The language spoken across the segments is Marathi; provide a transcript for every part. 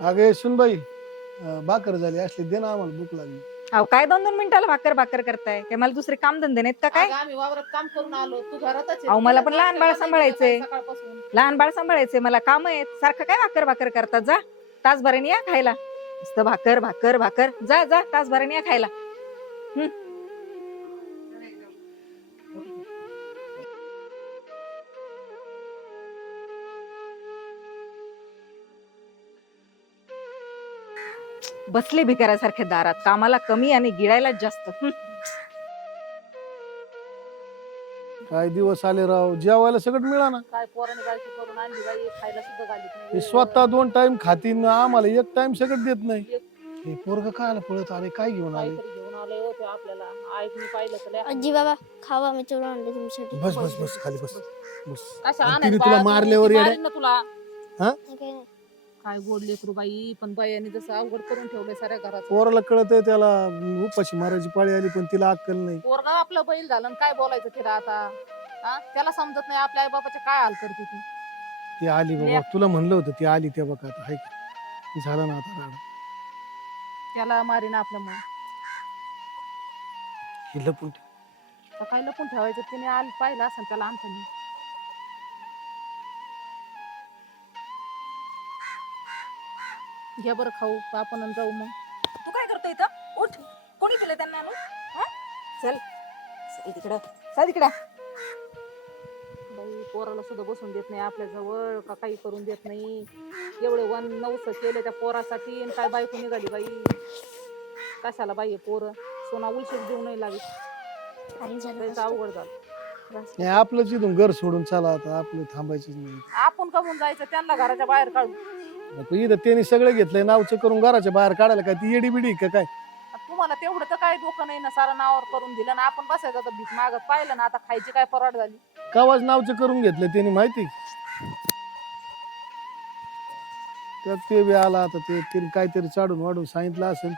अगे सुनबाई अं, भाकर झाली असली दे ना आम्हाला भूक लागली. अहो काय दोन दोन मिनिटाला भाकर भाकर करताय? काय मला दुसरे काम धंदे नाहीत का काय? अगं, आम्ही वावरात काम करून आलो. तू घरातच आहे. अहो, मला पण लहान बाळ सांभाळायचंय. सकाळपासून लहान बाळ सांभाळायचे मला काम आहेत. सारखं काय भाकर भाकर करतात? जा तासभराने या खायला. नुसतं भाकर भाकर भाकर. जा जा तासभराने या खायला. बसले भिकाऱ्यासारखे दारात. कामाला कमी आणि गिळायला जास्त. हं. काय दिवस आले राव? जेवायला सगळं मिळा ना काय पोराने बायको करून आणली बाई खायला सुद्धा घालीत नाही. हे स्वतः दोन टाइम खातीन आम्हाला एक टाइम सगळं देत नाही. हे पोरग काय पळत आले काय घेऊन आले? काहीतरी घेऊन आले होते आपल्याला. ऐक मी पाहिलं तर लय आजी बाबा खावा मी तेवढं आणलं तुमच्यासाठी. बस बस बस खाली बस. बस. आणायचं तिने तुला बाळा, मारल्यावर ती येडे- मारीन ना तुला. नाही. काय गोड लेकरू बाई पण बायांनी जसं अवघड करून ठेवलंय साऱ्या घरात पोराला कळत त्याला उपाशी मारायची पाळी आली पण तिला अक्कल नाही. पोरगा आपलं बैल झालं आणि काय बोलायचं तिला आता? हा? त्याला समजत नाही आपल्या आई बाबाचे काय हाल करते ती. ती आली बाबा. तुला म्हणलं होतं ती आली त्या बघा आता? हाय का. झालं ना आता राडा. त्याला मारीन आपल्यामुळे हे लपून काय लपून ठेवायचं? तिने आल पाहिलं असं त्याला आमच्यानी घ्या बरं खाऊ आपण आणि जाऊ मग. तू काय करतो इथं? उठ. कोणी दिलं त्यांना आणून? हं? चल. चल तिकडं. चल तिकडं. बाई पोराला सुद्धा बसून देत नाही आपल्या जवळ का काही करून देत नाही. एवढे वन नवस केले त्या पोरासाठी आणि काय बायको निघाली बाई? कशाला बाई हे पोरं? सोना उलशीत देऊ नाही लागली आणि झालं. नाही आपलं जिथून घर सोडून चला आता आपलं थांबायचंच नाही. आपण कमून जायचं त्यांना घराच्या बाहेर काढू आता इथं त्यांनी सगळं घेतलंय नावचं करून घराच्या बाहेर काढायला काय ती येडी बिडी का काय? आता तुम्हाला तेवढं तर काय डोकं नाही ना सारा नावावर करून दिलं ना आपण बसायचं आता भीक मागत पाहिलं ना आता खायची काय परवड झाली. कावाच नावचं करून घेतलं त्यांनी माहिती? त्यात ते बी आला आता ते त्यांनी काहीतरी चाडून वाढून सांगितलं असेल.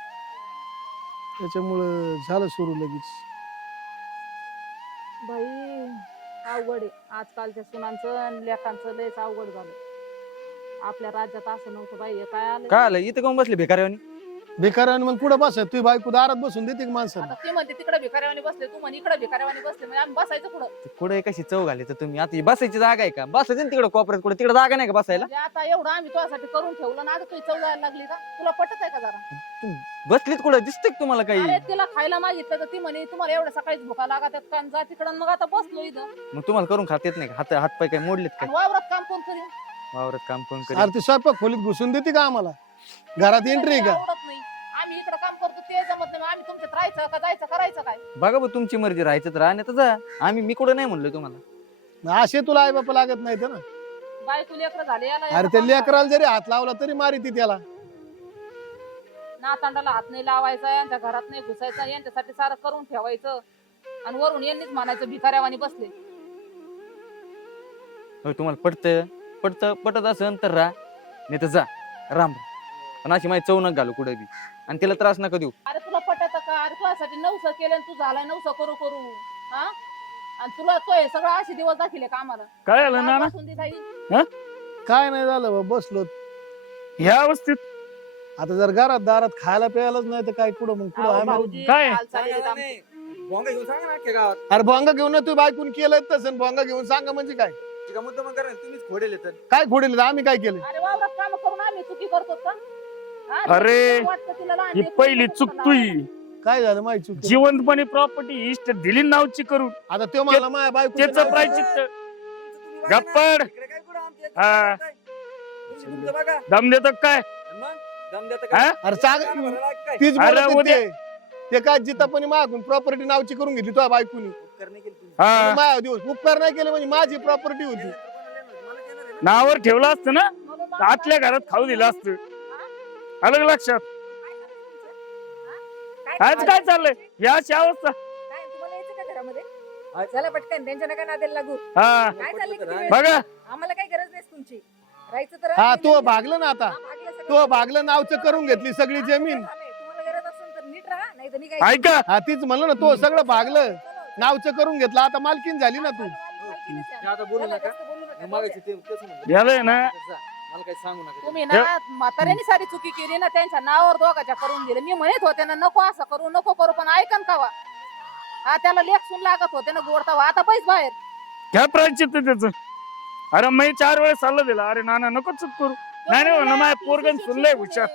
त्याच्यामुळं झालं सुरू लगेच. बाई अवघड आहे. आजकालच्या सुनांचं आणि लेखांचं लयच अवघड झालं आपल्या राज्यात असं नव्हतं बाई. हे काय आलं? काय आलं? इथं कोण बसले भिकाऱ्यावानी? बेकाराने मग कुठं बसाय. तुझी बायको दारात बसून देते का माणसाला? आता ते म्हणते तिकडे भिकाऱ्यावानी बसले तू म्हणे इकडे भिकाऱ्यावानी बसले म्हणजे आम्ही बसायचं कुठं कुठे कशी चव घाली तर तुम्ही. आता ही बसायची जागा आहे का? बसायचं तिकडे कोपऱ्यात कुठे? तिकडे जागा नाही का बसायला? म्हणजे आता एवढं आम्ही तुझ्यासाठी करून ठेवलं ना आता तुझी चव जायला लागली का तुला पटत आहे का जरा? बसलीत कुठे? दिसतंय का तुम्हाला काही? अरे तिला खायला मागितलं तर ती म्हणे तुम्हाला एवढ्या सकाळीच भुका लागत आहेत का? जा तिकडं मग आता बसलो इथं. मग तुम्हाला करून खात येत नाही का? हात हात पाय काय मोडलेत काय? आणि वावरात काम कोण करीन? वावरात काम कोण अरे करेल ते स्वयंपाक खोलीत घुसून देते का आम्हाला? घरात एंट्री का? आवडत नाही. आम्ही इकडे काम करतो ते जमत नाही. मग आम्ही तुमच्यात राहायचं का जायचं करायचं काय? बघा बा तुमची मर्जी राहायचं तर राहण्यात जा. आम्ही मी कुठं नाही म्हणलो तुम्हाला. असे तुला आई बापा लागत नाही ना? बायको लेकर झाले याला अरे काम लेकराला जरी हात लावला तरी मारी ती त्याला. नातांडाला हात नाही लावायचा यांच्या घरात नाही घुसायचं यांच्यासाठी सारं करून ठेवायचं. आणि वरून यांनीच म्हणायचं भिकाऱ्यावानी बसले. होय तुम्हाला पटतं? पटतं? पटत असेल तर राहा. नाही तर जा. राम. पण अशी माझी चव नका घालू कुठे बी. आणि तिला त्रास नका देऊ. अरे तुला पटत का? अरे तुझ्यासाठी नवस केलं आणि तू झालाय नवस करू करू. हा? आणि तुला तो हे सगळं असे दिवस दाखिले का आम्हाला? काय ना ताई. काय नाही झालं बा, बसलो. ह्या अवस्थेत? आता जर घरात दारात खायला प्यायलाच नाही तर काय कुठं मग? कुठं अहो, आम्ही भाऊजी, काय? आहेत. भोंगा घेऊन सांगा ना अख्ख्या गावात. अरे भोंगा घेऊन तू बायकून केलं तसं भोंगा घेऊन सांगा म्हणजे काय? तिका मुद्दा मग करा तुम्हीच खोडेल तर काय खोडेल आम्ही काय केलं अरे वावरात काम करून आम्ही चुकी करतो का? अरे, ही पहिली म्हणून चूक तुला तुई काय झालं माहिती चूक जिवंतपणे प्रॉपर्टी इष्ट दिली नावची करून. आता तो मला माझ्या बायको त्याचं प्रायचित्त गप्पड. हा. दम देतो काय? हा? अरे चांग तीच अरे बोलत उद्या- ते. काय जितापणी मागून प्रॉपर्टी नावची करून घेतली तुझ्या बायकोनी? हा. माझ्या दिवस उपकार नाही केले म्हणजे माझी प्रॉपर्टी होती. नावावर ठेवलं असतं ना? आतल्या घरात खाऊ दिलं असतं. अलग लक्षात. आज काय चाललंय? या अशी अवस्था. काय तुम्हाला यायचं का घरामध्ये? चला पटकन त्यांच्या नका नादेला लागू. हा. काय चाललंय किती वेळ? बघा. आम्हाला काही गरज नाही तुमची. राहायचं तर हा तो भागलं ना आता. तो भागलं नावचं करून घेतली सगळी जमीन. घर झालंय. तुम्हाला गरज असेल तर नीट राहा नाही तर निघायचं. ऐका. हा तीच म्हणलं ना तो सगळं भागलं. नावचं करून घेतलं. आता मालकीन झाली ना तू. आता बोलू नका. जास्त बोलू नका. मागायची ते- तेच म्हणलं. याला आहे ना मला काही सांगू नका तुम्ही ना म्हाताऱ्याने सारी चुकी केली ना त्यांच्या नावावर दोघाच्या करून दिले. मी म्हणत होते ना नको असं करू नको करू पण ऐकन का वा हा त्याला लेख सुन लागत होते ना गोडता आता पैस बाहेर. काय प्रायचित त्याचं. अरे मी चार वेळेस सल्ला दिला. अरे नाना नको चूक करू. नाही, नाही, म्हणलं, माझ्या पोरगं सुनलंय हुशार.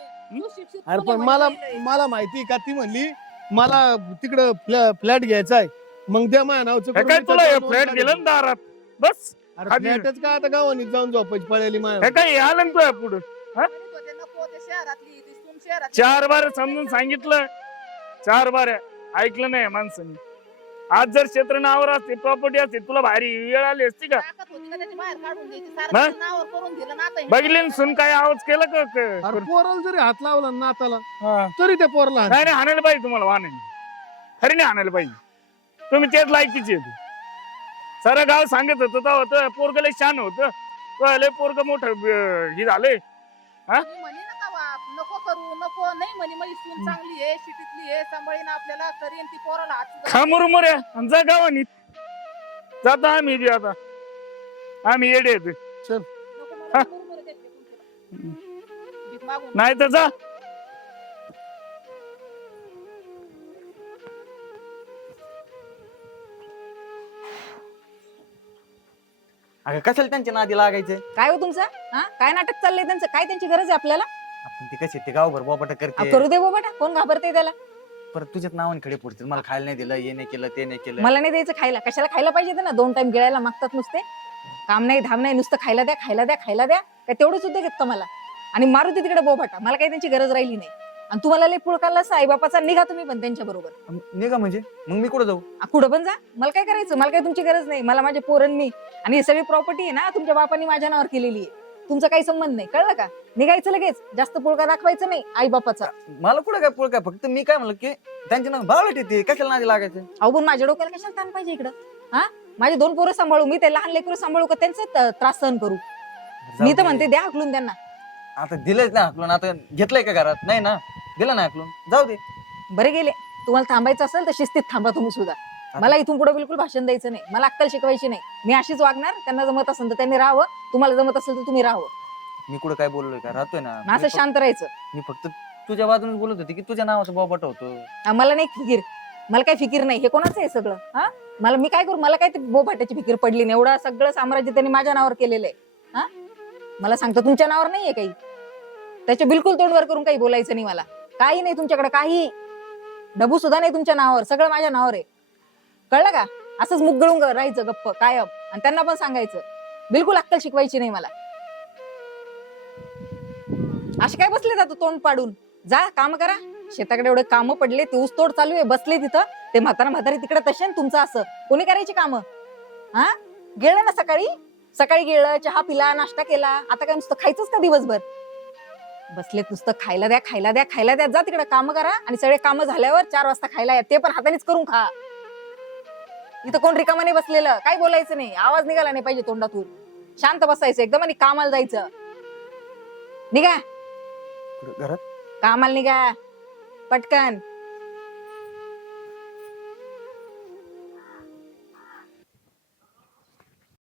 अरे पण मला मला माहिती का? ती म्हणली मला तिकडं फ्लॅट घ्यायचा आहे. मग त्या माझ्या नावचं हे करून काय मी तुला फ्लॅट गेलं काढली. ना दारात? बस. अरे आधी- फ्लॅटच काय आता गावानी जाऊन झोपायची पळाली माझ्या हे काय हे आलं ना तुझ्या पुढं ती. चार बार समजून सांगितलं चार बार ऐकलं नाही या माणसाने आज जर क्षेत्र नावावर असते प्रॉपर्टी असते तुला भारी वेळ आली असती का ताकद होती ना त्याची बाहेर काढून द्यायची. मग? सारखं नावावर करून दिलं ना आता हे. बघितली ना सुन काय आवाज केला का अरे क- पोराला जरी हात लावला ना नाताला हा. तरी त्या पोराला हात- नाही नाही हाणायला पाहिजे तुम्हाला वाहनाने खरी नाही हाणायला पाहिजे तुम्ही तेच लायकीचे आहेत. सारं गाव सांगत होतं तेव्हा होतं पोरग लय छान होतं. लय पोरग मोठं अं, हे झालंय. हा? मी म्हणे ना का नको करू नको. नाही म्हणे माझी सून चांगली आहे शिटीतली आहे सांभाळीन आपल्याला करीन ती पोराला हात सुद्धा- खा मुरमुऱ्या आणि जा गावानी. जाता आम्ही बी आता. आम्ही येडे आहेत. नको मला मुरमुरे देत नाही तुमच्याला. भीक मागून. नाही तर जा. अगं कशाला त्यांच्या नादी लागायचं? काय हो तुमचं? हा? काय नाटक चाललंय त्यांचं? काय त्यांची गरज आहे आपल्याला? आपण ते कसे ते गावभर बोबाटा अहो, करते करू दे बाबा कोण घाबरते त्याला? परत तुझ्याच नावाने खडे पडतील मला खायला नाही दिलं हे नाही केलं ते नाही केलं. मला नाही द्यायचं खायला. कशाला खायला पाहिजे ना? दोन टाइम गिळायला मागतात नुसते. काम नाही धाम नाही नुसतं खायला द्या खायला द्या खायला द्या. काय तेवढंच उद्योग आहेत का मला? आणि मारू दे तिकडे बोभाटा मला काही त्यांची गरज राहिली नाही. आणि तुम्हाला लई पुळकाला आई बापाचा निघा तुम्ही पण त्यांच्या बरोबर. निघा म्हणजे? मग मी कुठं जाऊ? कुठं पण जा. मला काय करायचं? मला काही तुमची गरज नाही. मला माझे पोरण मी. आणि ही सगळी प्रॉपर्टी आहे ना तुमच्या बापांनी माझ्या नावावर केलेली आहे. तुमचा काही संबंध नाही. कळलं का? निघायचं लगेच. जास्त पुळका दाखवायचं नाही आई बापाचा मला कुठं काय पुढं काय फक्त मी काय म्हणलं की त्यांच्या नाव बावळट येते कशाला नादी लागायचं? अहो पण माझ्या डोक्याला कशाला ताण पाहिजे इकडं? हा? माझे दोन पोरं सांभाळू. मी ते लहान लेकरं सांभाळू का त्यांचा त- त्रास सहन करू? मी तर म्हणते. द्या हकलून त्यांना. आता दिलंच ना हाकलून. आता घेतलंय का घरात? नाही ना. दिलं ना हाकलून. जाऊ दे. बरे गेले. तुम्हाला थांबायचं असेल तर शिस्तीत थांबा तुम्ही सुद्धा. मला इथून पुढे बिलकुल भाषण द्यायचं नाही. मला अक्कल शिकवायची नाही. मी अशीच वागणार त्यांना जमत असेल तर त्यांनी राहावं. तुम्हाला जमत असेल तर तुम्ही राहावं. मी कुठं काय बोललोय का? राहतोय ना. मी असं फक्त- शांत राहायचं. मी फक्त तुझ्या बाजूने बोलत होते की तुझ्या नावाचा बोबाटा होतो. मला नाही फिकीर. मला काही फिकीर नाही. हे कोणाचं आहे सगळं? हा? मला मी काय करू? मला काय ते बोभाट्याची फिकीर पडली नाही? एवढं सगळं साम्राज्य त्यांनी माझ्या नावावर केलेलं आहे. हा? मला सांगतो तुमच्या नावावर नाहीये काही. त्याच्या बिलकुल तोंडवर करून काही बोलायचं नाही मला. काही नाही तुमच्याकडे काही. डबू सुद्धा नाही तुमच्या नावावर सगळं माझ्या नावावर आहे. कळलं का? असंच मुगळून राहायचं गप्प कायम. आणि त्यांना पण सांगायचं. बिलकुल अक्कल शिकवायची नाही मला. असे काय बसले जातो तोंड पाडून? जा काम करा. शेताकडे एवढे काम पडले ते ऊसतोड चालू आहे बसले तिथं. ते म्हातारा म्हातारी तिकडे तसे तुमचं असं. कोणी करायची काम? हा? गेलं ना सकाळी? सकाळी गेलं चहा पिला नाश्ता केला. आता काय नुसतं खायचंच का दिवसभर? बसलेत नुसतं खायला द्या खायला द्या खायला द्या. जा तिकडे काम करा. आणि सगळे काम झाल्यावर चार वाजता खायला या. ते पण हातानेच करून खा. इथं कोण रिकामा नाही बसलेलं. काय बोलायचं नाही. आवाज निघाला नाही पाहिजे तोंडातून. शांत बसायचं एकदम आणि कामाला जायचं. निघा. घरात? कामाला निघा. पटकन.